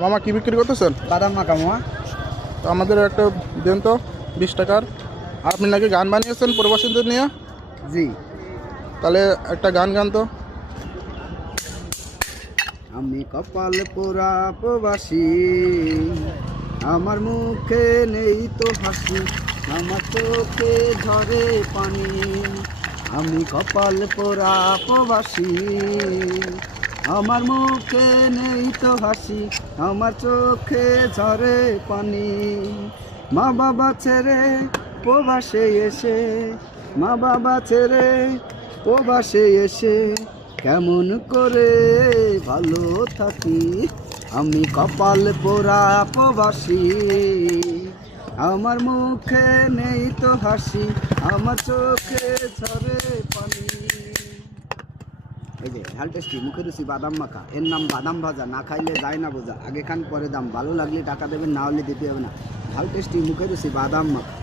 মামা কি বিক্রি করতেছেন? বাদাম মাখা মামা। তো আমাদের একটা দেন তো 20 টাকার। আর আপনি নাকি গান বানিয়েছেন প্রবাসীদের নিয়ে? জি। তাহলে একটা গান গান তো। আমি কপাল পোড়া প্রবাসী, আমার মুখে নেই তো হাসি, আমার চোখে ঝরে পানি। আমি কপাল পোড়া প্রবাসী, আমার মুখে নেই তো হাসি, আমার চোখে ঝরে পানি। মা বাবা ছেড়ে প্রবাসে এসে, মা বাবা ছেড়ে প্রবাসে এসে কেমন করে ভালো থাকি। আমি কপাল পোড়া প্রবাসী, আমার মুখে নেই তো হাসি, আমার চোখে ঝরে পানি। এই যে ঝাল টেস্টি মুখে রুচি বাদাম মাখা, এর নাম বাদাম ভাজা, না খাইলে যায় না বোঝা, আগে খান পরে দাম, ভালো লাগলে টাকা দেবেন, না হলে দিতে হবে না। ঝাল টেস্টি মুখে রুচি বাদাম মাখা।